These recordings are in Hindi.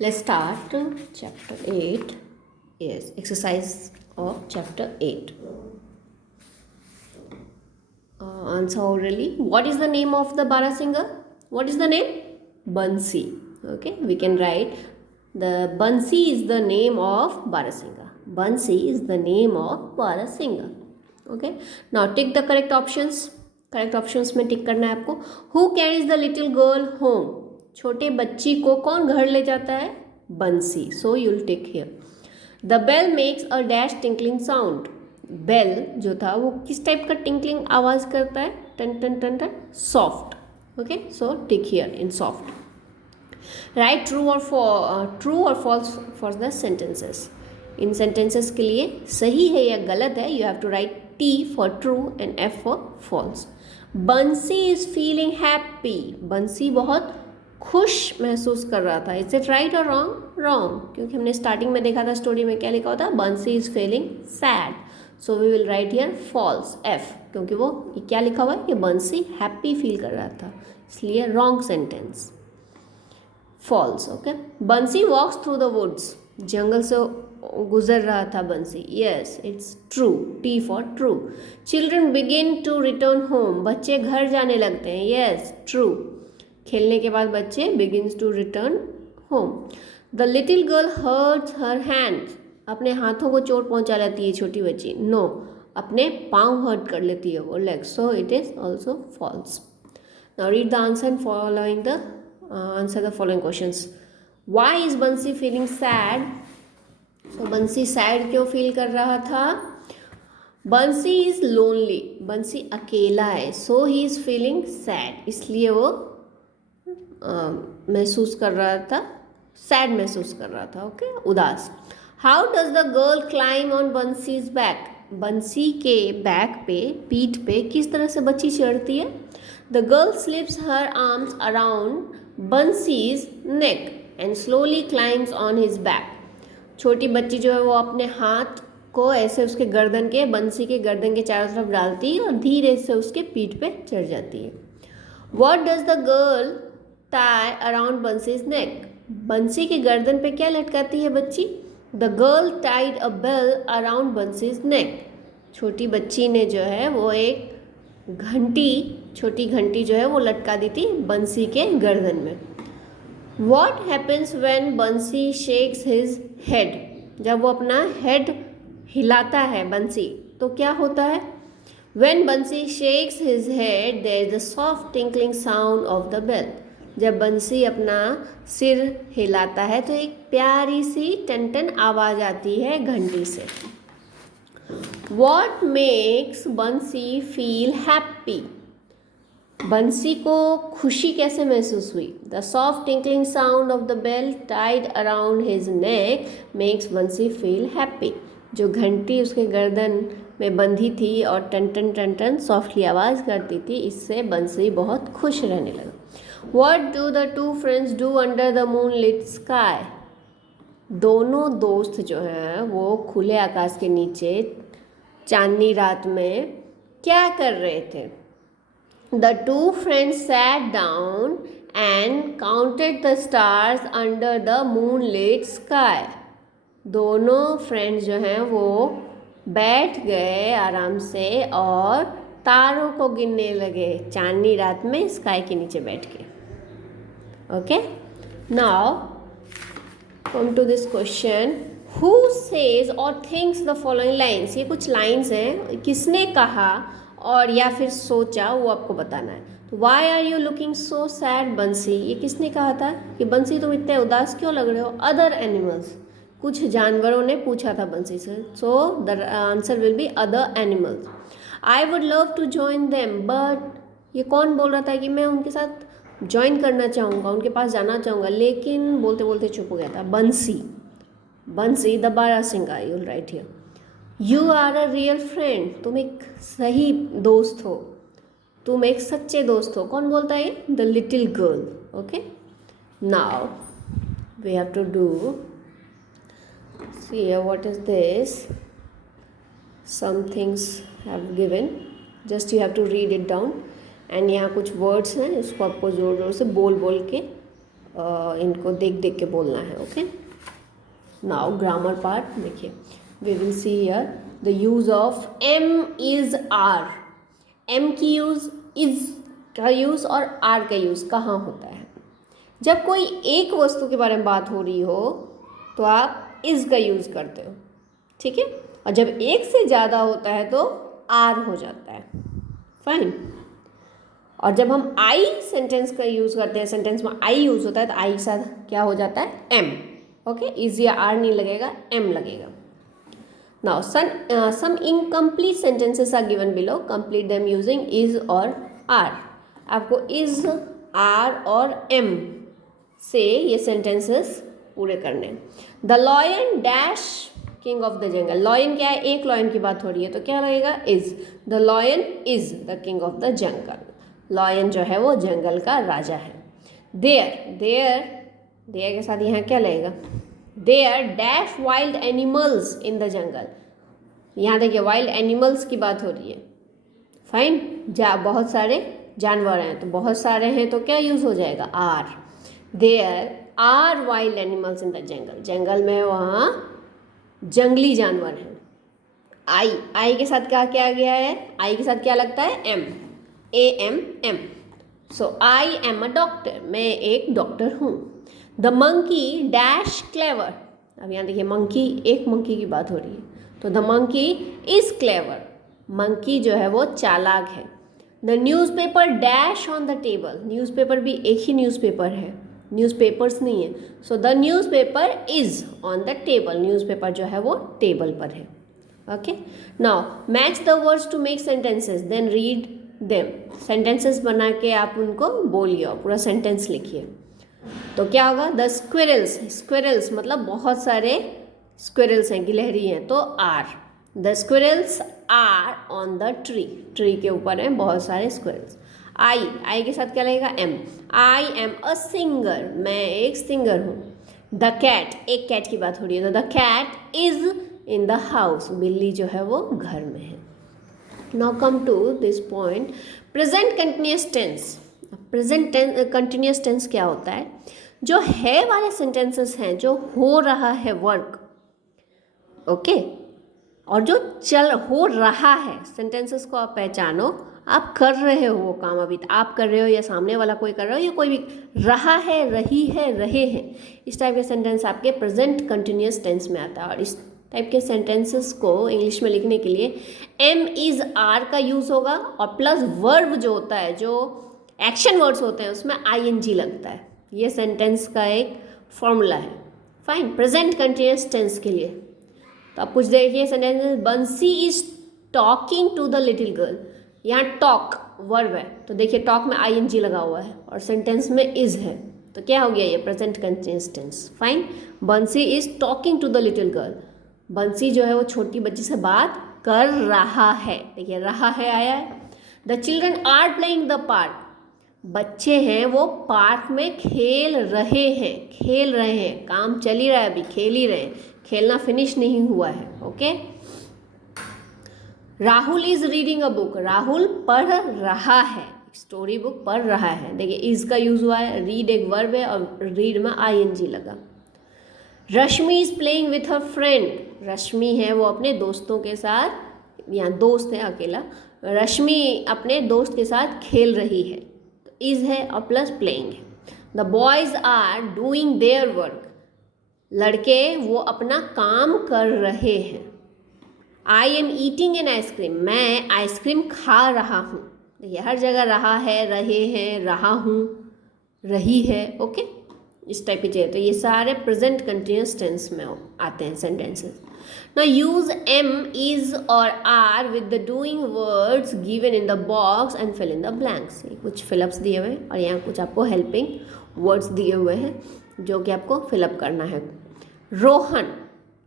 Let's start chapter 8. Yes, exercise of chapter 8. Answer orally. What is the name of the Barasinger? What is the name? Bansi. Okay, we can write the Bansi is the name of Barasinger. Bansi is the name of Barasinger. Okay, now tick the correct options. Correct options में टिक करना है आपको. Who carries the little girl home? छोटे बच्ची को कौन घर ले जाता है? Bansi. So you'll tick here. The bell makes a dash tinkling sound. Bell जो था वो किस टाइप का टिंकलिंग आवाज करता है? टन टन टन टन. Soft. Okay, so tick here in soft. Right true or false for the sentences. इन सेंटेंसेस के लिए सही है या गलत है, you have to write T for true and F for false. Bansi is feeling happy. Bansi बहुत खुश महसूस कर रहा था. Is it right or wrong? Wrong, क्योंकि हमने स्टार्टिंग में देखा था स्टोरी में क्या लिखा होता है? Bansi is feeling sad. So we will write here false F, क्योंकि वो क्या लिखा हुआ है कि बंसी हैप्पी फील कर रहा था, इसलिए wrong sentence. False. Okay. Bansi walks through the woods. जंगल से गुजर रहा था Bansi. Yes, it's true. T for true. Children begin to return home. बच्चे घर जाने लगते हैं. Yes, true. खेलने के बाद बच्चे begins to return home. The little girl hurts her hands. अपने हाथों को चोट पहुंचा लेती है छोटी बच्ची. नो, अपने पाँव हर्ट कर लेती है वो, leg. So it is also false. Now read the answer following the answer the following questions. Why is Bansi feeling sad? तो बंसी सैड क्यों फील कर रहा था? बंसी इज लोनली. बंसी अकेला है. सो ही इज फीलिंग सैड, इसलिए वो महसूस कर रहा था, सैड महसूस कर रहा था. ओके, उदास. How does the girl climb on Bansi's back? Bansi के बैक पे, पीठ पे किस तरह से बच्ची चढ़ती है? The girl slips her arms around Bansi's neck and slowly climbs on his back. छोटी बच्ची जो है वो अपने हाथ को ऐसे उसके गर्दन के, बंसी के गर्दन के चारों तरफ डालती है और धीरे से उसके पीठ पे चढ़ जाती है. What does the girl tie around Bansi's neck? Bansi के गर्दन पे क्या लटकाती है बच्ची? The girl tied a bell around Bansi's neck. छोटी बच्ची ने जो है वो एक घंटी, छोटी घंटी जो है वो लटका दी थी बंसी के गर्दन में. What happens when बंसी shakes his head? जब वो अपना हेड हिलाता है बंसी, तो क्या होता है? When बंसी shakes his head, there is a soft tinkling sound of the bell. जब बंसी अपना सिर हिलाता है तो एक प्यारी सी टन-टन आवाज आती है घंटी से. What makes बंसी feel happy? बंसी को खुशी कैसे महसूस हुई? The soft tinkling sound of the bell tied around his neck makes Bansi feel happy. जो घंटी उसके गर्दन में बंधी थी और टन टन टन टन सॉफ्टली आवाज़ करती थी, इससे बंसी बहुत खुश रहने लगा. What do the two friends do under the moonlit sky? दोनों दोस्त जो हैं वो खुले आकाश के नीचे चांदनी रात में क्या कर रहे थे? The two friends sat down and counted the stars under the moonlit sky. दोनों फ्रेंड्स जो हैं वो बैठ गए आराम से और तारों को गिनने लगे चांदनी रात में स्काई के नीचे बैठ के. Okay, now come to this question. Who says और थिंक्स द फॉलोइंग लाइन्स? ये कुछ लाइन्स हैं, किसने कहा और या फिर सोचा, वो आपको बताना है. तो why are you looking so sad Bansi? ये किसने कहा था कि बंसी तुम इतने उदास क्यों लग रहे हो? अदर एनिमल्स, कुछ जानवरों ने पूछा था बंसी से. So the answer will be other animals. I would love to join them but, ये कौन बोल रहा था कि मैं उनके साथ ज्वाइन करना चाहूँगा, उनके पास जाना चाहूँगा, लेकिन बोलते बोलते चुप हो गया था. Bansi. Bansi the barasingha. You will write here. You are a real friend. तुम एक सही दोस्त हो, तुम एक सच्चे दोस्त हो. कौन बोलता है? The little girl. Okay, now we have to do, see what is this. Some things have given, just you have to read it down. And यहाँ कुछ वर्ड्स हैं, इसको आपको जोर जोर से बोल बोल के इनको देख देख के बोलना है. ओके, नाउ ग्रामर पार्ट देखिए. We will see here the use of am is are. Am की यूज, इज का यूज और आर का यूज कहाँ होता है? जब कोई एक वस्तु के बारे में बात हो रही हो तो आप इज का यूज करते हो, ठीक है. और जब एक से ज़्यादा होता है तो आर हो जाता है. फाइन. और जब हम आई सेंटेंस का यूज़ करते हैं, सेंटेंस में आई यूज़ होता है तो आई के साथ क्या हो जाता है? एम. ओके, इज या आर नहीं लगेगा, एम लगेगा. Now some incomplete sentences are given below. Complete them using is और आर. आपको इज, आर और एम से ये सेंटेंसेस पूरे करने हैं. The lion dash king of the jungle. Lion क्या है? एक लॉयन की बात हो रही है तो क्या लगेगा? Is. The lion is the king of the jungle. Lion जो है वो जंगल का राजा है. देयर, देयर, देयर के साथ यहाँ क्या लगेगा? There dash wild animals in the jungle. यहाँ देखिए वाइल्ड एनिमल्स की बात हो रही है. फाइन. बहुत सारे जानवर हैं तो बहुत सारे हैं तो क्या यूज़ हो जाएगा? Are. There are wild animals in the jungle. जंगल में वहाँ जंगली जानवर हैं. आई, आई के साथ क्या क्या गया है? आई के साथ क्या लगता है? Am. A M am. So I am a doctor. मैं एक डॉक्टर हूँ. The monkey dash clever. अब यहाँ देखिए मंकी, एक मंकी की बात हो रही है तो the monkey is clever. Monkey जो है वो चालाक है. The newspaper dash on the table. Newspaper भी एक ही न्यूज़पेपर है, न्यूज़पेपर्स नहीं है. So the newspaper is on the table. Newspaper जो है वो टेबल पर है. Okay, now match the words to make sentences then read them. Sentences बना के आप उनको बोलिए और पूरा सेंटेंस लिखिए. तो क्या होगा? The squirrels. स्क्विरल्स मतलब बहुत सारे स्क्विरल्स हैं, गिलहरी हैं तो are. The squirrels are on the tree. Tree के ऊपर हैं बहुत सारे स्क्विरल्स. आई, आई के साथ क्या लगेगा? Am. I am a singer. मैं एक सिंगर हूँ. द कैट, एक कैट की बात हो रही है तो the cat is in the house. बिल्ली जो है वो घर में है. Now come to this point, present continuous tense. Present continuous tense क्या होता है? जो है वाले सेंटेंसेस हैं, जो हो रहा है वर्क, ओके, और जो चल हो रहा है सेंटेंसेस को आप पहचानो. आप कर रहे हो वो काम, अभी आप कर रहे हो या सामने वाला कोई कर रहा हो या कोई भी रहा है, रही है, रहे हैं, इस टाइप के सेंटेंस आपके प्रेजेंट कंटिन्यूस टेंस में आता है. और इस टाइप के सेंटेंसेस को इंग्लिश में लिखने के लिए एम इज आर का यूज़ होगा और प्लस वर्ब जो होता है, जो एक्शन वर्ड्स होते हैं उसमें आईएनजी लगता है. ये सेंटेंस का एक फॉर्मूला है. फाइन. प्रेजेंट कंटिन्यूस टेंस के लिए तो आप कुछ देखिए sentence. Bansi is talking to the little girl. यहाँ टॉक वर्ब है तो देखिए टॉक में आईएनजी लगा हुआ है और सेंटेंस में इज है तो क्या हो गया? ये present continuous tense. Fine. Bansi is talking to the little girl. Bansi जो है वो छोटी बच्ची से बात कर रहा है. देखिए रहा है आया है. The children are playing the park. बच्चे हैं वो पार्क में खेल रहे हैं. खेल रहे हैं, काम चल ही रहा है, अभी खेल ही रहे हैं, खेलना फिनिश नहीं हुआ है. Okay. Rahul is reading a book. Rahul पढ़ रहा है, स्टोरी बुक पढ़ रहा है. देखिए इज का यूज हुआ है. रीड एक वर्ब है और रीड में आईएनजी लगा. Rashmi is playing with her friend. Rashmi है वो अपने दोस्तों के साथ, यहाँ दोस्त है अकेला, रश्मि अपने दोस्त के साथ खेल रही है. इज है और प्लस प्लेइंग है. The boys are doing their work. लड़के वो अपना काम कर रहे हैं. I am eating an ice cream. मैं आइसक्रीम खा रहा हूँ. देखिए हर जगह रहा है, रहे हैं, रहा हूँ, रही है. ओके, इस टाइप की चाहिए तो ये सारे प्रेजेंट कंटिन्यूस टेंस में आते हैं sentences. Now use am, is और are with the doing words given in the box and fill in the blanks. कुछ फिलअप्स दिए हुए हैं और यहाँ कुछ आपको हेल्पिंग वर्ड्स दिए हुए हैं जो कि आपको फिलअप करना है. रोहन,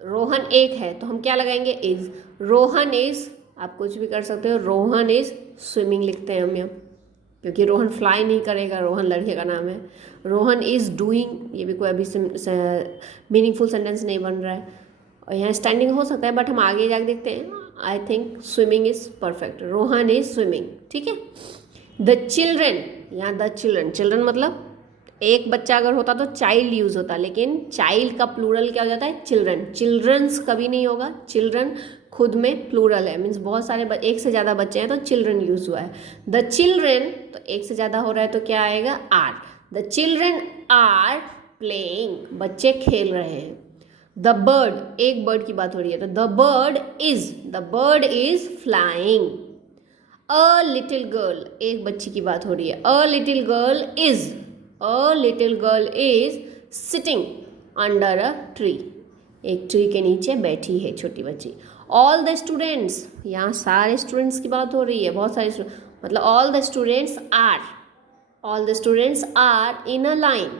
रोहन एक है तो हम क्या लगाएंगे? इज. रोहन इज, आप कुछ भी कर सकते हो. रोहन इज स्विमिंग लिखते हैं हम यहाँ क्योंकि रोहन फ्लाई नहीं करेगा, रोहन लड़के का नाम है. रोहन इज डूइंग, ये भी कोई अभी मीनिंगफुल सेंटेंस नहीं बन रहा है और यहाँ स्टैंडिंग हो सकता है बट हम आगे जाके देखते हैं. I think swimming is perfect. Rohan is swimming. ठीक है. द चिल्ड्रेन, यहाँ द चिल्ड्रेन, चिल्ड्रेन मतलब एक बच्चा अगर होता तो चाइल्ड यूज होता, लेकिन चाइल्ड का प्लूरल क्या हो जाता है? चिल्ड्रन। चिल्ड्रंस कभी नहीं होगा, चिल्ड्रन खुद में प्लूरल है, मीन्स बहुत सारे एक से ज़्यादा बच्चे हैं तो चिल्ड्रन यूज हुआ है। द चिल्ड्रन तो एक से ज़्यादा हो रहा है तो क्या आएगा? Are. The children are playing, बच्चे खेल रहे हैं। द बर्ड, एक बर्ड की बात हो रही है तो the bird is flying. A little girl, एक बच्ची की बात हो रही है। A little girl is sitting under a tree, एक ट्री के नीचे बैठी है छोटी बच्ची। ऑल द स्टूडेंट्स, यहाँ सारे स्टूडेंट्स की बात हो रही है, बहुत सारे मतलब all the students are in a line,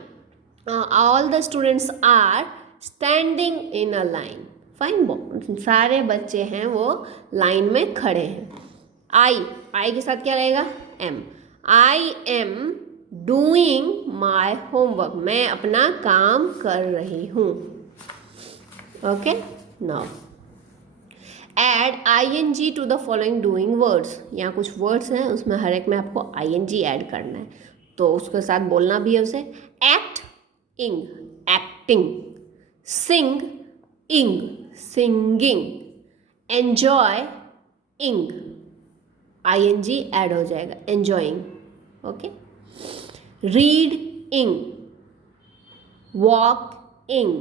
all the students are standing in a line. Fine, सारे बच्चे हैं वो लाइन में खड़े हैं। आई के साथ क्या रहेगा? Am. I am doing my homework, मैं अपना काम कर रही हूँ। Okay, now add ING to the following doing words. यहाँ कुछ वर्ड्स हैं, उसमें हर एक में आपको ING ऐड करना है, तो उसके साथ बोलना भी है उसे। एक्ट इंग, एक्टिंग। सिंग इंग, सिंगिंग। एन्जॉय इंग, ING ऐड हो जाएगा, एन्जॉइंग। ओके, रीड इंग, वॉक इंग,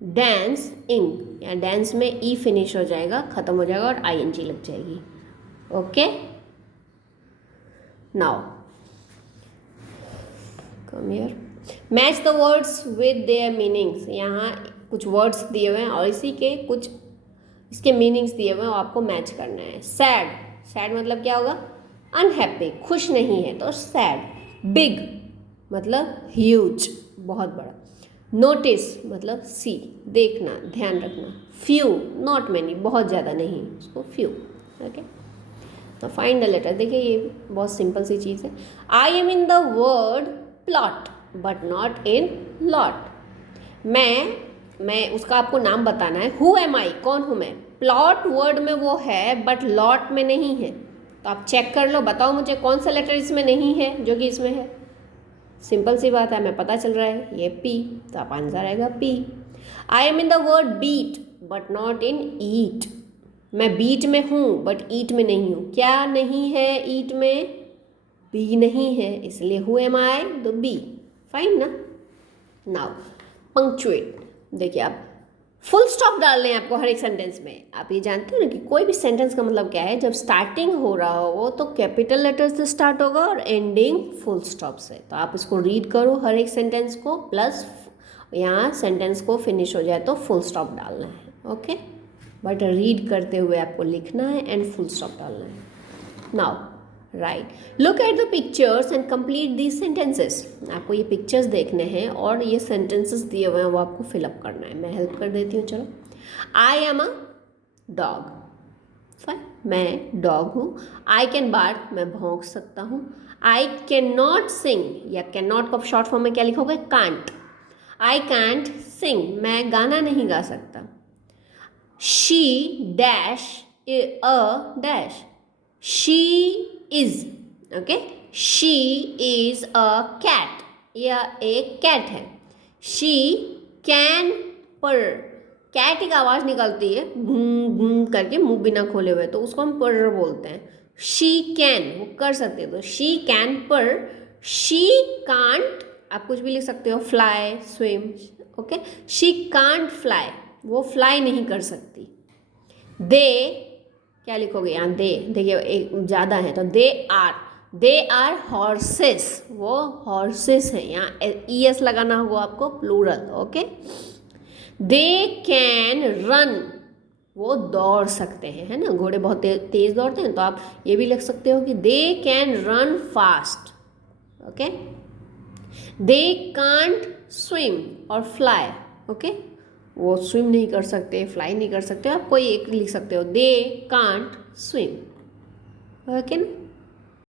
डांस इंग, या डांस में ई फिनिश हो जाएगा, खत्म हो जाएगा और ING लग जाएगी। Okay, now come here, match the words with their meanings. यहाँ कुछ वर्ड्स दिए हुए हैं और इसी के कुछ इसके मीनिंग्स दिए हुए हैं, आपको मैच करना है। सैड, सैड मतलब क्या होगा? अनहैप्पी, खुश नहीं है तो सैड। बिग मतलब ह्यूज, बहुत बड़ा। नोटिस मतलब सी, देखना, ध्यान रखना। फ्यू नॉट मैनी, बहुत ज़्यादा नहीं, उसको फ्यू। ओके, तो फाइंड द लेटर। देखिए ये बहुत सिंपल सी चीज़ है। आई am in the word plot but not in lot. मैं उसका आपको नाम बताना है। हु एम आई, कौन हूँ मैं? प्लॉट वर्ड में वो है बट लॉट में नहीं है, तो आप चेक कर लो, बताओ मुझे कौन सा लेटर इसमें नहीं है जो कि इसमें है। सिंपल सी बात है, हमें पता चल रहा है ये P, तो आप आंसर आएगा P। I am in the word beat but not in eat. मैं बीट में हूँ बट ईट में नहीं हूँ। क्या नहीं है ईट में? बी नहीं है, इसलिए हु एम आई तो बी। फाइन ना। नाउ पंक्चुएट, देखिए आप फुल स्टॉप डाल रहे हैं आपको हर एक सेंटेंस में। आप ये जानते हो ना कि कोई भी सेंटेंस का मतलब क्या है? जब स्टार्टिंग हो रहा हो तो कैपिटल लेटर से स्टार्ट होगा और एंडिंग फुल स्टॉप से। तो आप इसको रीड करो हर एक सेंटेंस को, प्लस यहाँ सेंटेंस को फिनिश हो जाए तो फुल स्टॉप डालना है। ओके, बट रीड करते हुए आपको लिखना है एंड फुल स्टॉप डालना है। Now right, look at the pictures and complete these sentences. आपको ये पिक्चर्स देखने हैं और ये सेंटेंसेस दिए हुए हैं वो आपको फिलअप करना है। मैं हेल्प कर देती हूँ, चलो। आई एम अ डॉग, फाइन, मैं डॉग हूँ। आई कैन बार्क, मैं भौंक सकता हूँ। आई कैन नॉट सिंग, या कैन नॉट को शॉर्ट फॉर्म में क्या लिखोगे? कांट। आई कांट सिंग, मैं गाना नहीं गा सकता। She dash a dash, she is, okay, she is a cat, यह एक कैट है। शी कैन पर, कैट एक आवाज़ निकलती है घूम घूम करके मुंह बिना खोले हुए, तो उसको हम पर बोलते हैं। शी कैन, वो कर सकते हैं, तो शी कैन पर। शी कांट, आप कुछ भी लिख सकते हो, fly, swim. Okay, she can't fly, वो फ्लाई नहीं कर सकती। दे, क्या लिखोगे यहाँ? दे, देखिए एक ज़्यादा है तो दे आर हॉर्सेस, वो हॉर्सेस हैं। यहाँ ES लगाना होगा आपको, plural. Okay, they can run, वो दौड़ सकते हैं, है ना, घोड़े बहुत तेज दौड़ते हैं, तो आप ये भी लिख सकते हो कि दे can run fast. Okay, they can't swim और फ्लाई। ओके, वो स्विम नहीं कर सकते, फ्लाई नहीं कर सकते, आप कोई एक लिख सकते हो, दे कांट स्विम। ओके ना।